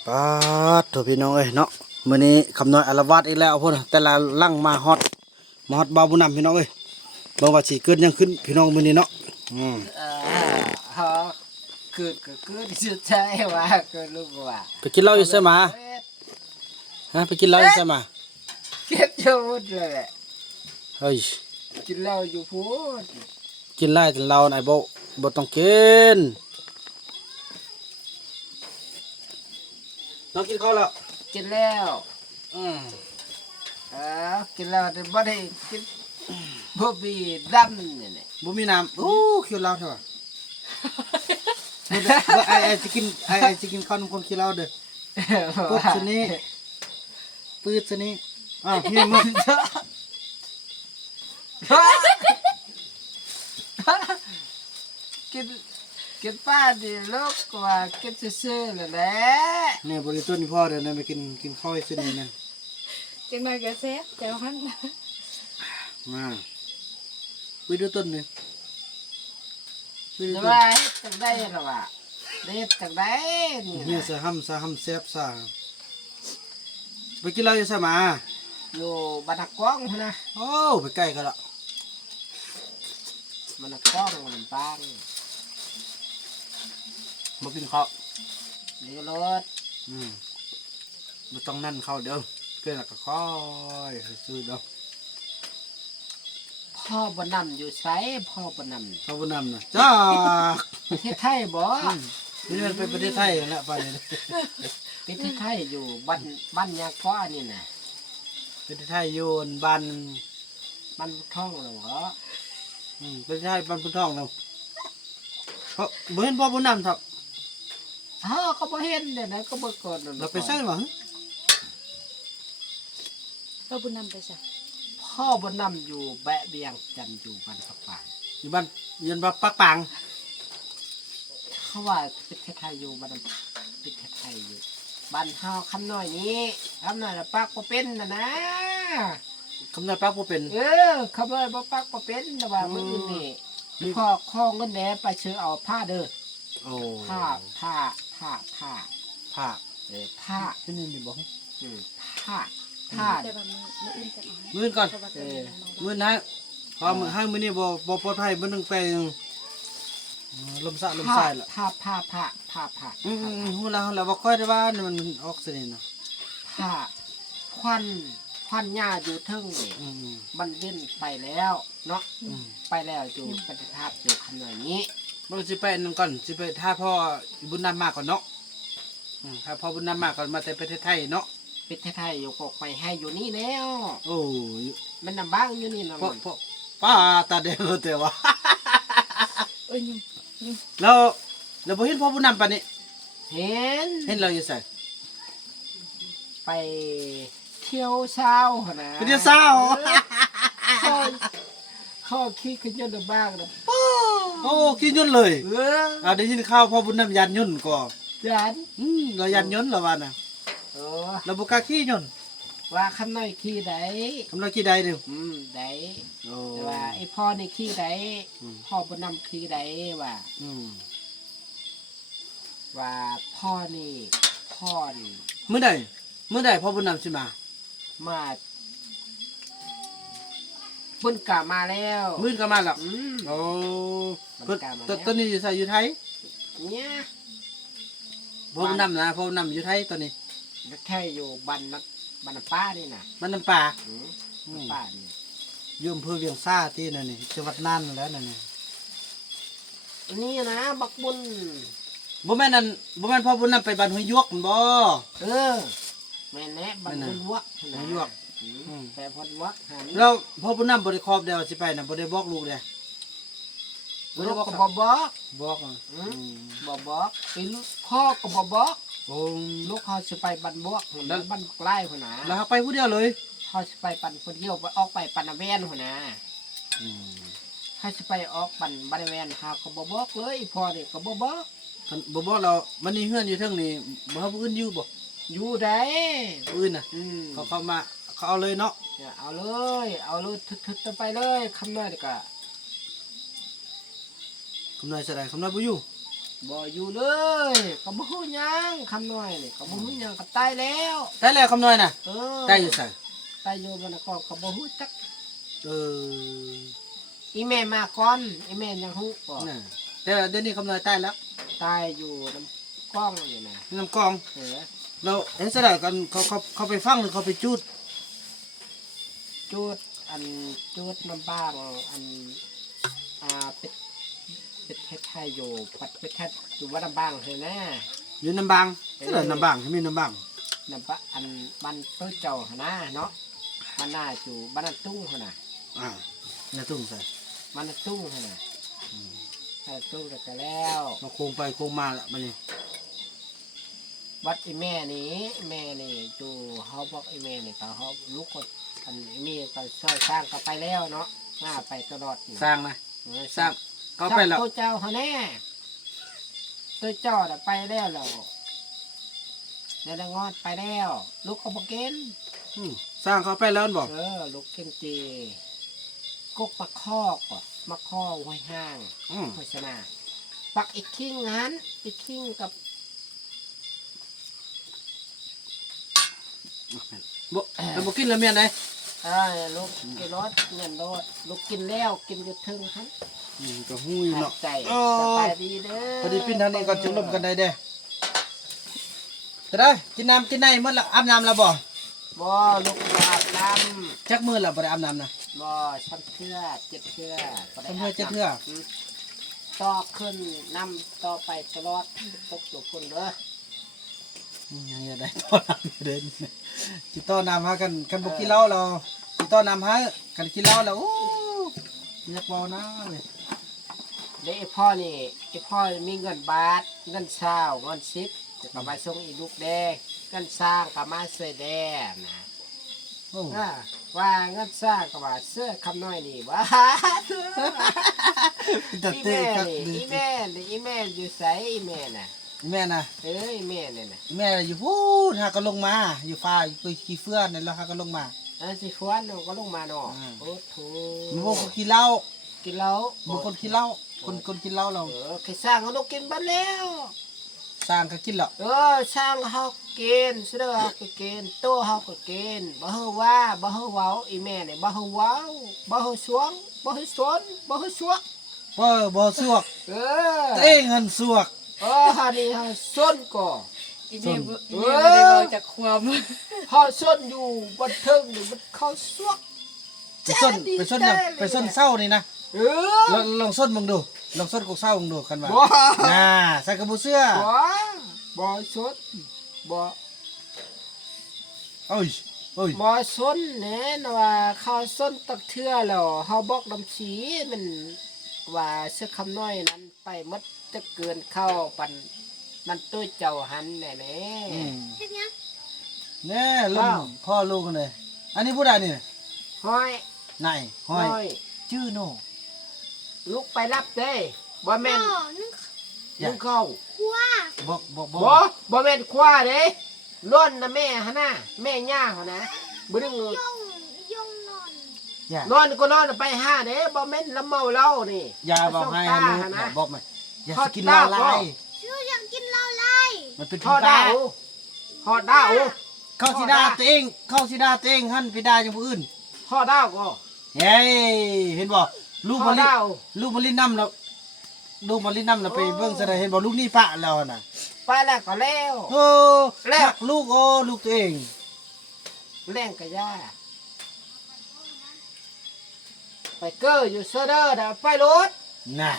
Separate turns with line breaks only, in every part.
ปาดโถพี่น้องเอ้ยเนาะมื้อนี้คำน้อยอาละวาดอีกแล้วพุ่นแต่ละลั่งมาฮอดบ่าวบุญนำพี่น้องเอ้ยเบิ่งว่าสิเกิดหยังขึ้นพี่น้องมื้อนี้เนาะ
เออฮะเกิดก็เกิดสุดท้ายว่าเกิดลูกว่า
ไปกินเหล้าอยู่ไสมาฮะไปกินเหล้าอยู่ไสมา
เก็บจะหมดเลยแหละ
เฮ้ย
กินเหล้าอยู่พูด
กินเหล้าแต่เหล้าไอ้บ่ต้องกินน้องกินข้าวแล้ว
กินแล้ว
อืม
เออกินแล้วแต่บ่ได้กินบ่มีดำนี่แหละ
บ่มีน้ำโอ้คิวเหล้าเถอะไอ้สิกินข้าวนำคนขี้เหล้าเด้อปุ๊บซะนี้ปืดซะนี้อ้าวนี่มึง
กินกินป้าดิลูกกว่ากินซื่อๆนั่นแหละ
เนี่ยบริต้นพ่อเดี๋ยวนะไปกินข้าวให้เส้นนี้นะ
จังมาก็แซ่บเจ้าหัน
มาไปดูต้นนี่ไปดู
แต่
ต้น
ว่าเฮ็ดจังได้ล่ะว่าเฮ็ดจังได้นี่
เนี่ย
นะ
สะห้ำแซ่บซ่าไปกินเหล้าอยู่ซะมา
อยู่บ้านนักกล้องพุ่นนะ
โอ้ไปใกล้กันละ
บ้านนักกล้องมันบ้าน
มากินข้าว
เลี้ยวรถ
ไม่ต้องนั่นข้าวเด้อเกินแล้วก็ค่อยซื้อเด้อ
พ่อบ่นำอยู่ไสพ่อบ่นำ
ข้าวบุญนำนะจ้า
ประเทศไทยบ่
นี่มันเป็นประเทศไทยแล้วไปเลย
ประเทศไทยอยู่บ้านยางฟ้านี่น่ะ
ประเทศไทยอยู่บ้าน
บ้านท่องแล้วเหรอ
ประเทศไทยบ้านพุนทองเราเพราะบ่เห็นพ่อบุญนำครับ
อ้าก็บ่เห็นเด้นะก็บ่กดนั่น
เราไปใส่หวัง
เราบุญนำไปจ้ะ
พ่อบ่นำอยู่แบะเบียงจันทน์อยู่บ้านปักปาง
อยู่บ้านเย็นบ้านปักปัง
เขาว่าประเทศไทยอยู่บ้านประเทศไทยอยู่บ้านเฮาคำน้อยนี้คำน้อยน่ะปักบ่เป็นน่ะนะ
คำนายปักบ่เป็น
คำน้อยบ่ปักบ่เป็นแต่ว่ามื้ออื่นนี่ข้อเงินแหน่ไปซื้อเอาผ้าเด้อ
โอ้
ผ้า
ผ้า
ผ้า
ที่นี่มีบอก
ผ้าผ้า
แต่ว่ามื้ออื่นจะเอาให้
มื้อก่อน
เพราะว่าตัวนี้มัน
มื้อนะพอมื้อให้มื้อนี้บ่ปลอดภัยมื้อนึงไปลมสะลมสายล่ะ
ผ้า
ฮู้แล้วบ่ค่อยได้ว่ามันออกสินี่นะ
ผ้าควันหญ้าอยู่เทึงนี่
อืม
มันเล่นไปแล้วเนาะ
อืม
ไปแล้วอยู่ปฏิทับอยู่คำนวณนี้
มันสิไปนั่นก่อนสิไปถ้าพ่อบุญนำมากก่อนเนาะถ้าพ่อบุญนำมากก่อนมาแต่ประเทศไทยเนาะ
ประเทศไทยอยู่กกไปให้อยู่นี่แล้ว
โอ้
มันนำบ้างอยู่นี่นะ
พ่อป้าตาแดงแต่ว่า
เอ้ยยุ่ง
แล้วบ่เห็นพ่อบุญนำปานนี้
เห็น
เห็นเราอยู่ไส
ไปเที่ยวเช้าหั่นนะ
ไปเที่ยวเช้า
ข้อคิดขึ้นยนต์บ้างนะ
โอ้ขี้ยุ่นเลย ได้ยินข่าวพ่อบุญนำยันยุ่นก็
จัน
เรายันยุ่นแล้วว่าน่ะ
โอ้
เราบ่กล้าขี้ยุ่น
ว่าคำน้อยขี้ได
ทำเราขี้ได้เด้อ
ได
โอ้
แต่ว่าไอ้พ่อนี่ขี้ได
อืม
พ่อบนนำขี้ไดว่า
อืม
ว่าพ่อนี่พ่อนี่
มื้อใดพ่อบุญนำสิมา
มาเพิ่นกลับมาแล้ว
มื้อก็มาแล้ว
อืม
โอ้
มัน
เพิ่น
กล้ามาแล้ว
ตอนนี้อยู่ไสอยู่ไทย
เนี่ย
พ่อบุญนำนะพ่อบุญนำอยู่ไทยตอนนี้
แค่อยู่บ้านป้านี่นะ
มันน้ำป่า
บ้านป้านี่
อยู่อำเภอเวียงซ่าที่นั่นนี่จังหวัดน่านแล้วนั่นนี่
อันนี้นะบักบุญ
บ่แม่นพ่อบุญนำไปบ้านห้วยยวกนั่นบ่
เออแม่นแน่บักบุญวะ
ห้วยยวก
แต่พอนวะหัน
แล้วพ่อบุญนำบ่ได้ครอบเดียวสิไปน่ะบ่ได้บอกลูกเด้บ่
ลู
ได้
ก
บอก
ก็
ครับ
บอก
บอกอ่ะ
บ่บอกไปลูกพ่อก็บอก
โอ้
ลูกเขาจะไปบันบวกหัวหน้าบันใกล้หัวหน้า
แล้วเขาไปผู้เดียวเลย
เขาจะไปปันคนเดียวไปออกไปปันแวนหัวหน้าเขาจะไปออกปันบันแวนหาก็บอกเลยพ่อนี่ก็บอก
คันบ่บอกเรามันนี่เฮือนอยู่เทิงนี่บ่เฮาผู้อื่นอยู่บ่
อยู่ได้
ผู้อื่นน่ะเขามาเขาเอาเลยเนาะ
เนี่ยเอาเลยทึดๆไปเลยคำน้อยดีกว่า
คำนายแสดงคำนายบ่อยู่
บ่อยู่เลยก็บ่ฮู้หยังคำน้อยนี่ก็บ่ฮู้หยังก็ตายแล้ว
ได้แล้วคำน้อยน่ะ
เออ
ได้อยู่ไส
ตายอยู่มันก็บ่ฮู้จัก
เออ
อีแม่มาก่อนอีแม่ยังฮู้บ่
น่ะแต่ว่าเดี๋ยวนี้คำน้อยตายแล้ว
ตายอยู่น้ำกล้องนี่นะ
น้ำกอง
เออ
เราเห็นสระกันเขาไปฟังหรือเขาไปจุด
จูดอันจูดน้ำบ้างอันเป็ดเฮ็ดไทยอยู่ปัดเป็ดเฮ็ดอยู่วัดน้ำบ้างเห็นแน่
อยู่น้ำบางสระน้ำบางที่มีน้ำบาง
น้ำปะอันบ้านเต้าเจ้าหนนะเนาะบ้านหน้าอยู่บ้านนาตุ้งหนนะ
อ่าน่าตุ้งใส่
บ้านนาตุ้งหนนะบ้านนาตุ้งแล้วก็แล้ว
มาโค้งไปโค้งมาละมันนี่
วัดไอ้แม่นี่แม่นี่อยู่เขาบอกไอ้แม่นี่ก็เขาลูกคนอันนี้ก็ช่วยสร้างก็ไปแล้วเนาะหน้าไปตลอดนี่
สร้างนะ
เออ
สร้างเขาไปแล้ว
ตัวเจ้าเขาแน่ตัวเจ้าน่ะไปแล้วเหรอในดังงอดไปแล้ว ลูกก็บอกเกณฑ์
สร้างเขาไปแล้วบอก
เออลูกเกณฑ์จีกกมาคอกก่อนมาข้อไว้ห้างโฆษณาปักอีกคิงนั้นอีกคิงกับ
บ่แล้วบ่กินแล้วเมียนไหน
ลูกกินรถเงินรถลูกกินแล้วกินอยู่ถึงทั้ง
ก็หู้อยู่เนาะ
ใจ
โอ้
สบายดีเด้อ
พอดีปิ้นทางนี้ก็จุ่มลมกันได้เด้จะได้กินน้ำกินในเมื่อละอาบน้ำแล้วบ่
บ่ลูกอาบน้
จักมือละบ่ได้อาบน้ำนะ
ำบ่ช้ำเทื่อเจ็บเทื่อบ่ได้
ช้ำเทื่อเจ็บเทื่อ
ต่อขึ้นน้ำต่อไปตลอดตกตัวคนเด้อ
ยังจะได้ต้อนน้ำเดินจิต้อนน้ำฮะกันบ่กินเหล้าเราจิต้อนน้ำฮะกันกินเหล้าแล้วโอ้อยากเบานะเลย
เด้ไอ้พ่อนี่ไอ้พ่อมีเงินบาทเงินเช้าเงินสิบจะก็มาส่งอีลูกแดงเงินสร้างก็มาช่วยแดงนะ
โอ้
ว่าเงินสร้างก็ว่าเสื้อคำน้อยนี่ว่า
แต่
อี
เตะ
แม่
กัก
นี่
ดี
อีแม่นี่อีแม่อยู่ไสอีแม่น่ะ
แม่น่ะ
อีแม่นี่น่ะ
แม่อยู่พูดหาก็ลงมา อยู่ฟ้าอยู่ขี้เฟื่อนนี่แล้วหาก็ลงมา
สิฟวนก็ลงมาเนาะ
อืม
โอ้โถ
มันบ่คนกินเหล้า
กินเหล้า
บางคนกินเหล้าคนกินเหล้าเรา
แค่สร้างเขาต้องกินบ้านแล้ว
สร้างก็กินเหล้า
สร้างเขากินเสื้อเขาก็กินโต๊ะเขาก็กินบ่ฮู้ว่าบ่ฮู้เว้าอีแม่นี่บ่ฮู้เว้าบ่ฮู้สวงบ่ฮู้สนบ่ฮู้สวก
บ่สวก
เออ
ตัวเองหันสวก
ฮานี่เฮาสนก็
อีเมลอีเมลบ่ได้บอกจากความ
เฮาสนอยู่บันเทิงนี่มันเข้าสวก
ไปส้นยังไปส้นเศร้านี่นะ
เออ
ลองส้นมึงดูลองส้นกกเศร้ามึงดูคันว่า
บ่
น่าใส่กระบุเสื้อ
บ่สนบ่
เอ้ยเอ้ย
บ่สนแน่นว่าเขาสนตักเทื่อแล้วเฮาบอกน้ำสีมันว่าเสื้อคำน้อยนั้นไปหมดจะเกินเข้าปันมันตุ้ยเจ้าหันแน่
อืม
เฮ็ดหยัง
แน่ลุงพ่อลูกกันเลยอันนี้ผู้ใดนี่
ๆห้อย
นายห้อย
ห้อย
ชื่อโน
ลุกไปรับเด้บ่แม่น
นึก
ลุงเข้า
ว่า
บ่
บ่แม่นคว้าเด้ล้นนะแม่หั่นน่ะแม่ย่าหั่นนะบ่ดึง
ยงนอน
อย่าน
อนก็นอนไปหาเด้บ่แม่นละเมาเหล้านี่
อย่าบอกให้ลูก
หั่นนะ
บอกมันอย่าสิกินเหล้าหลาย
ชื่ออยากกินเหล้าไร
มันเป็น
ทอดดาวทอดดาว
เข้าสิดาตัวเองเข้าสิดาตัวเองหั่นไปด่าจังผู้อื่น
ทอดดาวก็
เฮ้ยเห็นบ่ลูก
ท
มา
อด
ลิ
ดาว
ลูกมาลินน้ำแล้วลูกมาลินน้ำแล้วไปเบิ่งซะได้เห็นบ่ลูกนี่ปะแล้วน่ะ
ไปแล้วก็แล้ว
โอ้
แล้ว
รักลูกโอ้ลูกตัวเอง
แรงกะย่าไปเกออยู่เซอร์เดอร์ไปรถ
น่ะ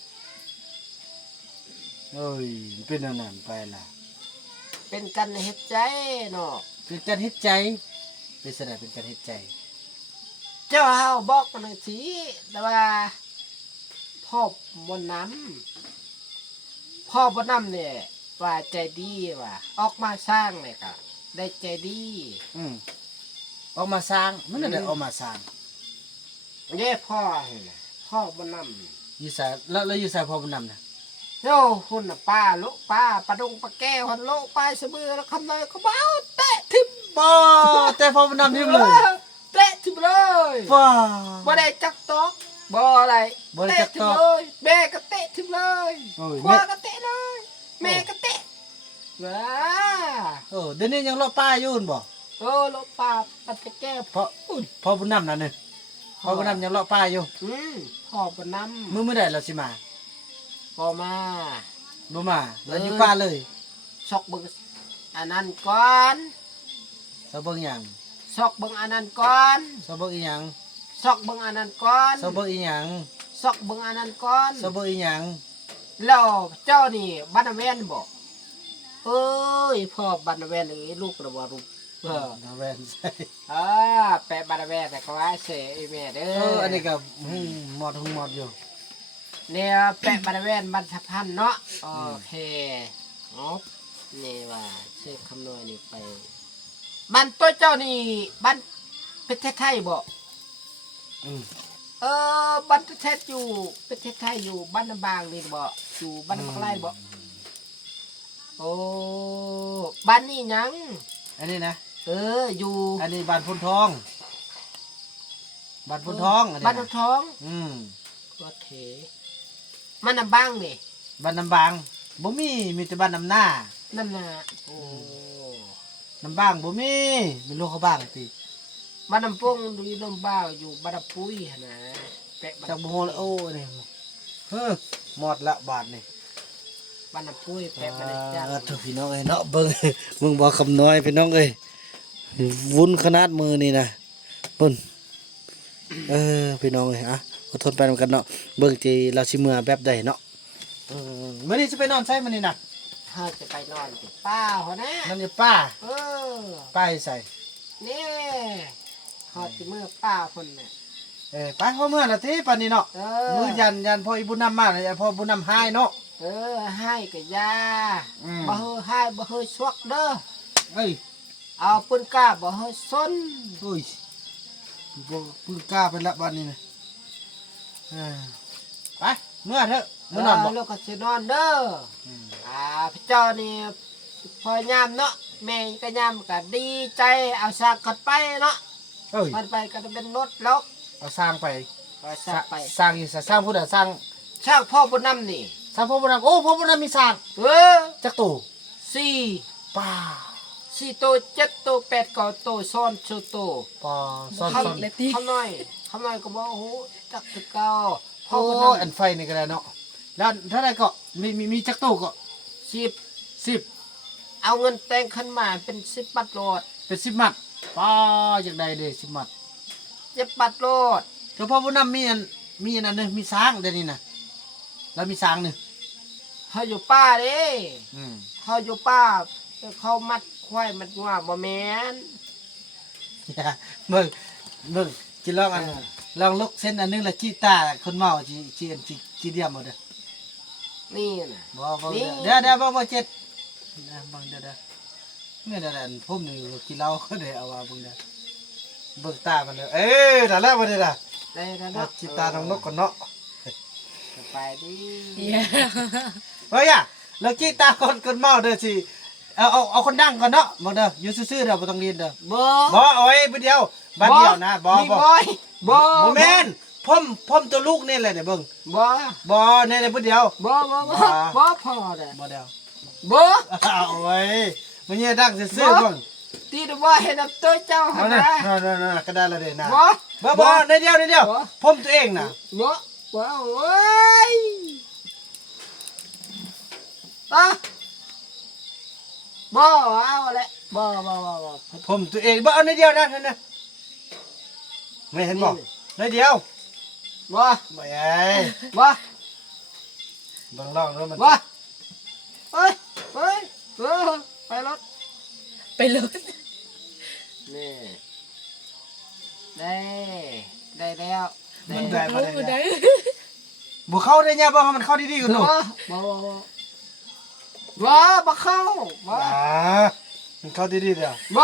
เอ้ยเป็นอันนั้นไปล่ะ
เป็นกันเฮ็ดใจเนาะ
เป็นการเฮ็ดใจเป็นแสดงเป็นการเฮ็ดใจ
เจ้าเฮาบอกกันเลยสิแต่ว่าพ่อบนน้ำพ่อบนน้ำเนี่ยว่าใจดีว่าออกมาสร้างเนี่ยก็ได้ใจดี
อืมออกมาสร้างมันน่ะได้ออกมาสร้าง
เย่พ่อเห็นไหมพ่อบนน้ำ
อยู่ไสแล้วอยู่ไสพ่อบ่นำน่ะ
โย่คุณน่ะป้าลูกป้าปลาดงปลาแก้วหันโลกป้าเสมอแล้วคำเลยเขาเบ้าเตะทิม
บ่แต่พ่อบ่นำทิ่มเลย
เตะทิมเลย
ว้า
บ่ได้จักตอกบ่อะไร
บ่ได้
เตะ
จัก
ถึ
ต
ง
อก
เลยแม่ก็เตะถึงเลย
โอ้ย
พ่อก็เตะเลยแม่ก็เตะว้า
เดี๋ยวนี้ยังรอป้าอยู่หั่นบ่
โอ้ลูกปลาปัดตะแก้ว
เพราะพ่อบุญนำนั่นน่ะพ่อบุญนำยังรอป้าอยู่
พ่อบนน้
มื้อใดเราสิมา
ำพ่อมา
บ่มาแล้วอยู่ป้าเลย
ซอกเบิ่งอันนั้นก่อน
ซะเบิ่งหยัง
ซอกเบิ่งอันนั้นก่อน
ซะเบิ่งอีหยัง
ซอกเบิ่งอันนั้นก่อน
ซะเบิ่งอีหยัง
ซอกเบิ่งอันนั้นก่อน
ซะเบิ่งอีหยัง
แล้วเจ้านี่บ้านแว่นบอกเอ้ยพ่อบ้านแว่นเอ้ยลูกระบาลูก
น้าแว่นใส่
อ่าแปะบ้านแว่นแต่ก็ว่าเสียไอ้แม่เด้อ
อันนี้ก็หมอดหมอดอยู่
เนี่ยแปะบ้านแว่นบ้านสะพันเนาะโอเคอ๋อนี่ว่าเช็คคำนวณนี่ไปบ้านตัวเจ้านี่บ้านประเทศไทยบอก
อืม
บ้านประเทศอยู่ประเทศไทยอยู่บ้านน้ำบางนี่บอกอยู่บ้านน้ำบางไร่บอกโอ้บ้านนี่หยัง
อันนี้นะ
อยู่
อันนี้บ้านพนทองบ้านพนทองอันนี้
บ้าน
นะ
น้ำท้อง
อืม
ก็เถมันน้ำบ้างนี่
บ้านน้ำบางบ่มีแต่บ้านน้ำหน้า
นั่นน่ะโอ้
น้ำบางบ่มีลูกเขาบ้างติ
บ้านน้ำปุ้งดูน้ำบ้าวอยู่บ้านน้ำปุ้ยหั่นนะแปะบ้าน
จากบ่ฮู้แล้วโอ้นี่หมดละบาทนี่
บ้านน้ำปุ้ยแปะบ้านน้ำจัน
ทุกพี่น้องเอ้ยเนาะเบิ่ง มึงบอกคำน้อยพี่น้องเอ้ยวุ้นขนาดมือนี่นะเบิ่นพี่น้องเอ้ยอดทนไปนำกันเนาะเบิ่งจีเราสิเมื่อแบบใดเนาะมื้อนี้สิไปนอนไสมื้อนี้น่ะ
ถ้าจะไปนอนที่ป้าหัวนะ
นั่นนี่ป้า
เออ
ป้าใส่
นี่หอดที่มือป้าคนน่ะ
ไปพ่อเมื่อละติปานนี้เนาะ มือยันพ่ออีบุญนำมาเลยพ่อบุญนำหายเนาะ
ให้กับยา
อืม
บ่เฮอให้บ่เฮอชวกเด้อ
เอ้ย
เอาปืนกล้าบ่เฮอซน
อุ้ยบ่พึ่งกล้าไปละบัดนี้นะไปเมื่อเถอะมื้อนอนบ่
ลูกก็สินอนเด้อพระเจ้านี่พอยามเนาะแม่ก็ยามก็ดีใจเอาสากกันไปเนาะ
เอ้ย
มันไปก็จะเป็นรถแล้ว
เอาสร้างไป
เอาสากไป
สร้างอยู่ซะสร้างผู้ใดสร้าง
ช่างพ่อบุญนำนี่
สร้างพ่อบุญนำโอ้พ่อบุญนำมีสร้าง จักตู่
สี่
ป้า
สี่ตัวเจ็ดตัวแปดเก้าตัวซ้อนชุดตัว
ป้าซ่อน
คำน้อยก็บอกโอ้โหจักตะเก้าพ่อ
โอ้
บุญน
อันไฟนี่ก็ได้เนาะแล้วเท่าไหร่ก็มีจักตู่ก็
ำสิบ
10
เอาเงินแต่งขึ้นมาเป็น10 บาทโลด
เป็น10มัดป้าอยากได้เด้10มัด
10 บาทโลด
แล้วพ่อบุญนำมีอันนึงมีช้างเดี๋ยวนี้น่ะแล้วมีช้างนึง
เขาอยู่ป้าเด้
อืม
เขาอยู่ป้าเขามัดควายมัดงัวบ่แม่น
เบิ่งจิลองอันลองลุกเส้นอันนึงแล้วจีตาคนเมาจีเดียมหมดเด้อ
นี่น่ะ
บ่
นี่
เดี๋ยวบ่เจ็ดบังเดี๋ยวเนี่ยเดี๋ยวอันผมนี่กินเหล้าก็ได้เอาว่าเบิ่งเด้อเบิ่งตามันเด้อนั่นแหละบ่ได้ล่ะ
ได้แล้วเนาะ
จีตาน้องนกก่อนเนาะ
สบายดี
เฮ้ยอ่ะแล้วจีตาคนเมาเด้อสิเอาคนดังก่อนเนาะบ่เด้ออยู่ซื่อๆเด้อบ่ต้องเรียนเด้อ
บ่
บ่โอ้ยบ่เดียวบัดเดียวนะบ่
มีบ่บ่
บ่แม่นผมตัวลูกนี่แหละเดี๋ยวเบิ่ง
บ่
บ่ในผู้เดียว
บ่พอเด้อ
บ่เดียว
บ่
โอ้ยมันเนี่ยดังซื่อๆเบิ่ง
ตีดบ่เห็นกับตัวเจ้า
เอา
หั่น
นะ
นะ
นั่นก็ได้และเด้นะ
บ่
บ่ในเดียวผมตัวเองน่ะ
บ่โอ้ยบ่เอาละบ่
ผมตัวเองบ่เอาในเดียวนะนั่นน่ะไม่เห็นบ่ในเดียว
บ่
บ่เอ้ย
บ่
เบิ่งลองดูมัน
บ่เฮ้ยไปรถ
ไปเลย
นี่ได้แล้ว
มันได้บ่
รู้
ได้
ได้
บ่เข้าได้เนี่ยบ่ให้มันเข้าดีๆกันหนู
บ่เข้าบ่
มันเข้าดีๆเด้อ
บ่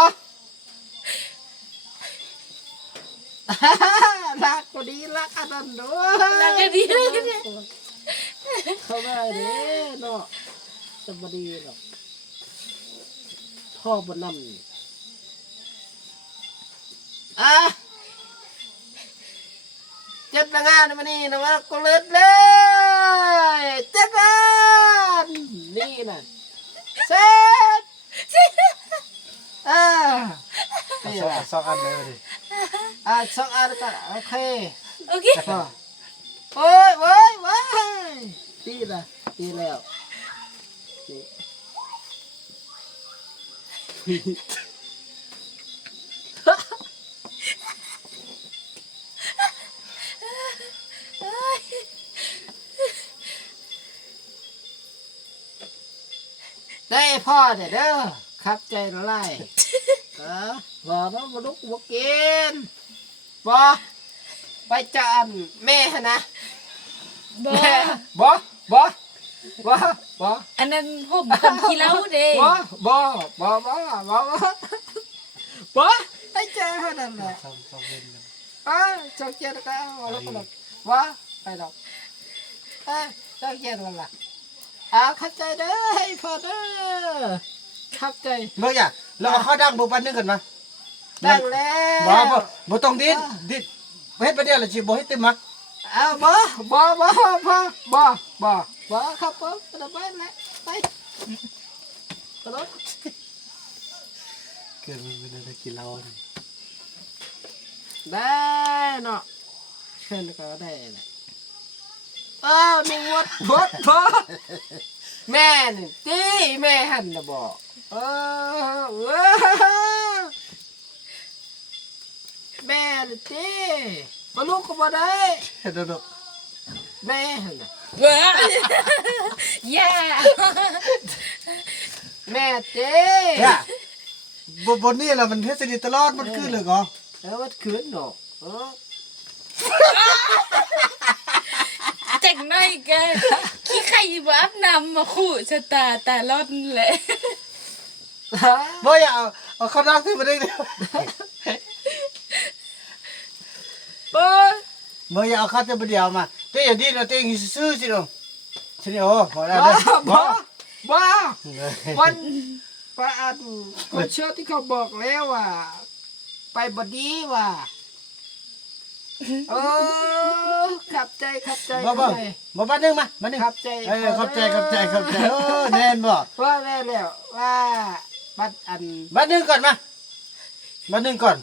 รักก็ดีรักอันนั้นด้วย
แล้วก็ดีเลย
เข้าได้เด้เนาะสบดีหรอกพ่อบนน้ำเจ็บละงานมานี่นะว่ากูเลือดเลยเจ็บกันนี่น่ะเสร็จนี่แหละ
สองอันเลยดิ
สองอันก็โอเค
โอเค
โอ้ยโอ้ยโอ้ยดีละดีแล้วนี่ได้พ่อเด้อครับใจละลายบ่เนาะบ่ลุกบ่กินบ่ไปจานแม่หั่นนะ
บ่
แม่บ่บ่บ่บ่
อันนั้นผมคนขี้เหล้าเด้
บ่บ่บ่บ่บ่บ่ไปเจอหั่นนั่นแหละ
สองเล่นกัน
จอกเจ็ดก็เอาแล้วก็ดอกบ่ไปดอกจอกเจ็ดแล้วล่ะเข้าใจเด้อให้พ่อเด้อเข้าใจ
เมื่ออย่าเราเอาข้าวดังบุปันนึงกันมา
ดังแล้ว
บ่ต้องดิ้นเฮ็ดไปเดียวละสิบ่เฮ็ดเต็มมัก
บ่บ่บ่บ่บ่บ่บ่ครับผมไปแล้วไปตลอด
เกิดมันเป็นอะไรกินเหล้านี่
ได้เนาะเชิญก็ได้แหละมีวดบ่แม่นี่ตีแม่หันน่ะบ่แม่นี่ตีบ่ลูกก็บ่ได้
เฮ็ดดอก
แม่หันน่ะ
เว้ยอย่า
แม่ตี
ย่าบ่นี่ล่ะมันเฮ็ดสนิทตลอดมันคือเลยเหรอ
วัดคืนเนาะ
จักหน่อยแกขี้ไข่บ่อาบน้ำมาขู่ชะตาตาลอดแหละ
บ่อย่าเอาข้าวดังที่มาได้เดียว เมื่ออย่าเอาข้าวเต็มเดียวมาเต้อย่าดิ้นเอาเต้งซื่อสิเนาะสิโอ้พอแล้ว
บ่วันประอันคนเชื่อที่เขาบอกแล้วว่าไปบดีว่าขับใจ
บ่บ้านนึงมานึง
ขับใจ
ขอบใจแน่นบ่
ว่าแม่แล้วว่าบัดอัน
บ้านนึงก่อนมาบ้านนึงก่อน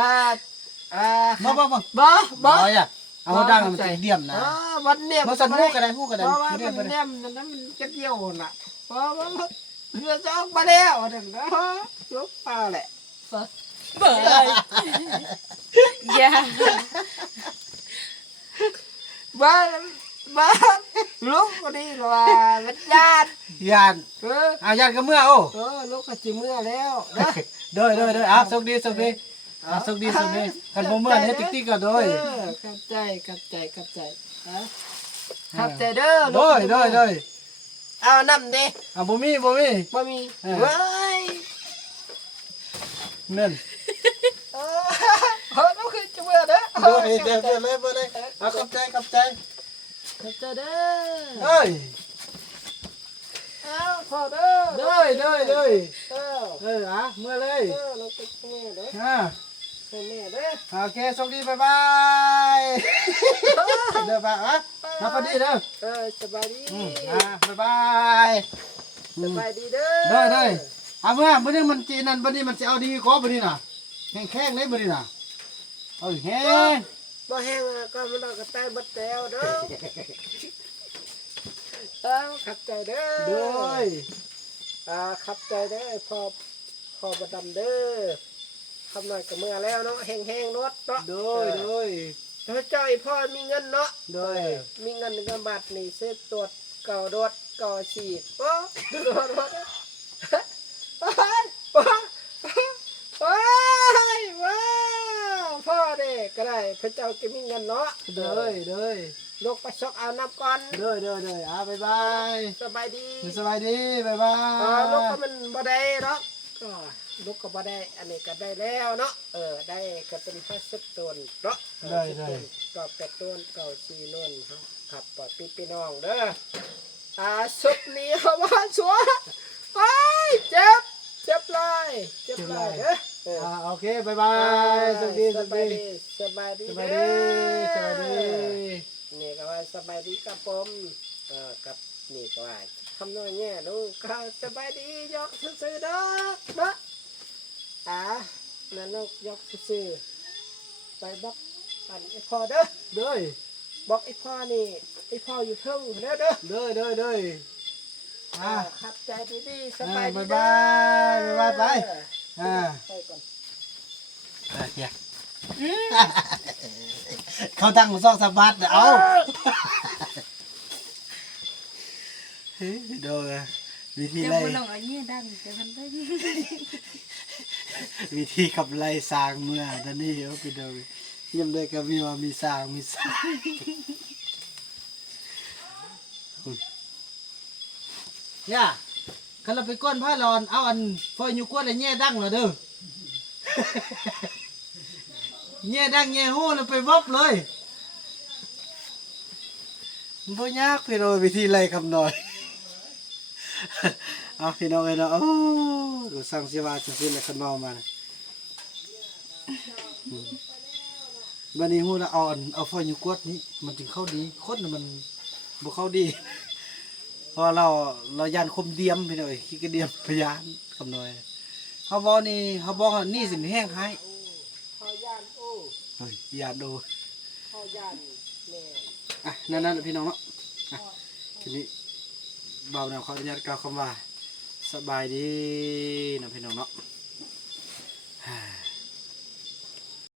บ่อย่าเอาดังมันสิเดี่ยมนะ
วันเนี่ย
บ่สั่นฮู้ก็ได้
เพราะว่ามันเนี่ยมันนั้นมันจะเดี่ยวน่ะเพราะว่าเรือจะออกมาแล้วนั่นนะยกปลาแหละ
เบิดอย่า
บ้านลูกก็ดีหรอมันญาติ
ยานเอายานก็เมื่อโอ้
ลูกก็จิเมื่อแล้วนะ
เด้อเอาสุขดีสุขดีกันบ่เมื่อเฮ็ดติ๊กก็โดย
ขับใจขับใจเด้อ
โดย
เอาน้ำดิ
บ่มี
บ่มีเว้ย
นั่น
ลูกคือจิเมื่อเด้อ
เด้อเลยบ่ได้เอาขอบใจ
ขับใจเด้อ
เอ้ย
เอาพอเด้อ
เด้อเมื่อเลย
เราไปเมื่อเด้อ
À,
แม่เด้อ
ok, xong đi, bye bye. Được bạn á, nó có đi đâu.
สบายดี
Bye bye.
สบายดีเด้อ
Đây, bữa nay mình chị năn, bữa nay mình sẽ ao đi có bữa nay nào. Khen đấy bữa nay nào. Khen.
บ่แห้งก็มันก็ตายบัดแล้วเด้อขับใจเด้อ
Rồi.
ขับใจเด้อพอบ่ดำเด้อคำหน่อยก็เมื่อแล้วเนาะแห้งรถเนาะ
Rồi.
ถ้าเจ้าอีพ่อมีเงินเนาะ
Rồi.
มีเงิน1 บาทนี่ซื้อตรวจเก่ารถก่อฉีดโอ้รถว้าวพ่อเด็กก็ได้พระเจ้าก็มีเงินเนาะ
Rồi.
ลูกไปซอกเอาน้ำก่อน
Rồi. Bye bye.
สบายดี
สบายดี bye
ลูกก็
bye.
มันบ่ได้เนาะก็ลูกก็บ่ได้อันนี้ก็ได้แล้วเนาะได้ก็เป็น50ต้นเนาะ
ได้
ก็8ต้นเก่า4ต้นเฮาครับปอดพี่น้องเด้อสุดนี้เขาว่าชัวเฮ้ยเจ็บเจ็บเลยเจ็บเลยเด้อ
โอเคบ๊ายบายสวัสดีส
ส
วัส
บาย
ดี
ดีสบายดี
สวัส
เด้
ดี
อ
สวัสดี
นี่ก็ว่าสบายดีกับผมกับนี่ก็ว่าคำน้อยแง่ลูกก็สบายดียกซื่อๆเด้อเนาะนั่นลูกยกซื่อๆไปบอกกันไอ้พ่อเด้อ
เด้อ
บอกไอ้พ่อนี่ไอ้พ่ออยู่เทิงเด้อเด้อ
เด้อเด้อเด้ออ่ะ
ขับใจดีๆสบายดี
บ๊าย
เด้
บายบ๊ายบายไปอ่า
ไปก่อน
เฮียเขาตั้งซอกสะบัดเอาเฮ้ยโดนวิธี
จะ
ไล่
บ่ลองเอาเนี่ยดังจะมันได้
วิธีขับไล่สร้างเมื่อตอนนี้เอาไปดูยังได้ก็มีว่ามีสร้างมีสร้างย่าคันเราไปก้นผ้าร้อนเอาอันพออยู่ก้นแล้วแง่ดังเหรอเด้อ แง่ดังแง่หู้แล้วไปวบเลยมันบ่ยากพี่น้องวิธีไล่คำน้อย เอาพี่น้องเอ้ยเนาะโอ้ดูสั่งสิว่าจะซื้ออะไรคันเมามานะบัดนี้ฮู้แล้วเอาฟอยอยู่กวดนี้มันจึงเข้าดีคนน่ะมันบ่เข้าดี เพราะเราย่านคมเดียมพี่น้องเอ้ยขี้กระเดียมพยานคำน้อยเฮาบ่นี่เฮาบอกว่านี่สินแห้งให้
พ่อย่านโอ้
เฮ้ยอย่าดู
พ่อย่านแม่
อ่ะนั่นๆพี่น้องเนาะอ่ะทีนี้บ่าวนาขออนุญาตกล่าวคำว่าสบายดีนะพี่น้องเนาะ